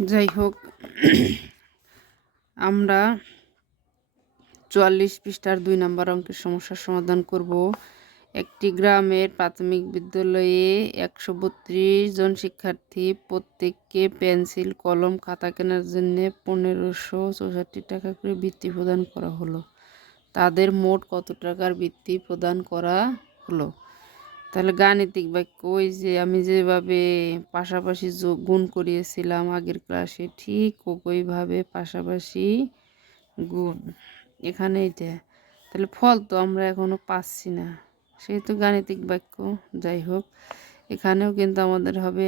যাই হোক, আমরা ৪৪ পৃষ্ঠার ২ নম্বর অঙ্কের সমস্যার সমাধান করব। একটি গ্রামের প্রাথমিক বিদ্যালয়ে ১৩২ জন শিক্ষার্থী প্রত্যেককে পেন্সিল, কলম, খাতা কেনার জন্য ১৫৬৪ টাকা করে বৃত্তি প্রদান করা হলো। তাদের মোট কত টাকার বৃত্তি প্রদান করা হলো? তাহলে গাণিতিক বাক্য ওই যে আমি যেভাবে পাশাপাশি গুণ করিয়েছিলাম আগের ক্লাসে, ঠিক ওইভাবে পাশাপাশি গুণ এখানে এটা। তাহলে ফল তো আমরা এখনো পাচ্ছি না, সেহেতু গাণিতিক বাক্য। যাই হোক, এখানেও কিন্তু আমাদের হবে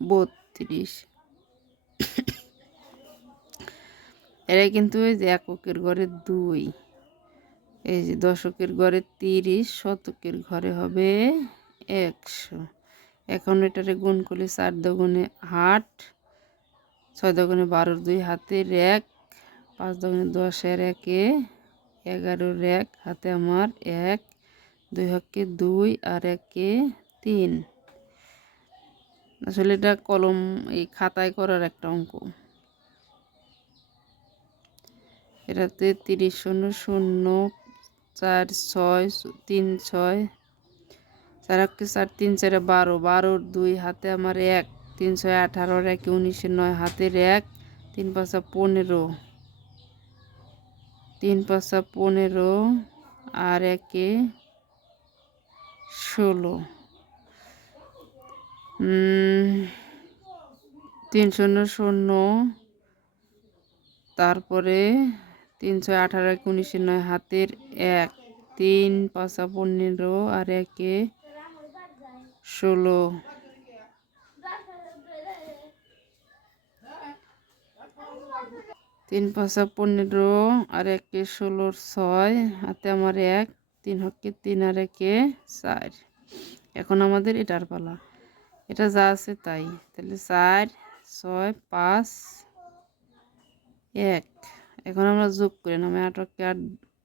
১৩২। এরা কিন্তু ওই যে এককের ঘরে ২, এই যে দশকের ঘরে ৩০, শতকের ঘরে হবে ১০০। এখন এটারে গুণ করলে ৪ দগুণে ৮, ৬ দগুণে ১২, ২ হাতের ১, ৫ দগুণে ১০, ১-এ ১১, ১ হাতে আমার ১, ২ হকে ২ আর ১-এ ৩। আসলে এটা কলম এই খাতায় করার একটা অঙ্ক। এটাতে ৩০, ০, ০, ৪, ৬, ৩, ৬, ৪ হকে ৪, ৩, ৪, ১২, ১২, ২ হাতে আমার ১, ৩, ৬, ১৮, ১-এ ১৯, ৯ হাতের ১, ৩ ৫ ১৫, ৩ ৫ ১৫ আর ১-এ ১৬, ৩ ০ ০, তারপরে ৩ ৬ ১৮, ১ ১৯, ৯ হাতের ১, ৩ ৫ ১৫ আর ১-এ ১৬, ৩ ৫ ১৫ আর ১-এ ১৬, ৬ হাতে আমার ১, ৩ হকে ৩ আর ১-এ ৪। এখন আমাদের এটার পালা। এটা যা আছে তাই, তাহলে ৪ ৬ ৫ ১। এখন আমরা যোগ করে নেব, ৮ হকে ৮,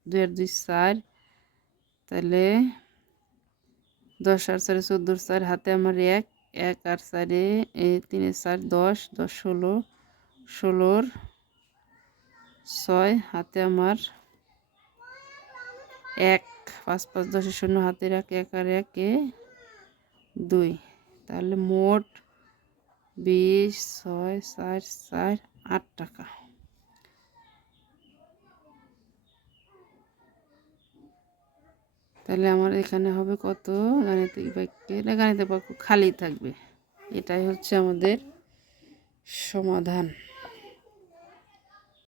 ২ আর ২ ৪, তাহলে ১০ আর ৪ ১৪, ৪ হাতে আমার ১, ১ আর ৪-এ ৩ এর ৪ ১০, ১০ ১৬, ১৬-র ৬ হাতে আমার ১, ৫ ৫ ১০ ০ হাতের ১, ১ আর ১-এ ২। তাহলে মোট ২০ ৬ ৪ ৪ ৮ টাকা। তাহলে আমার এখানে হবে কত? গাণিতিক বাক্যে গাণিতিক বাক্য খালি থাকবে। এটাই হচ্ছে আমাদের সমাধান।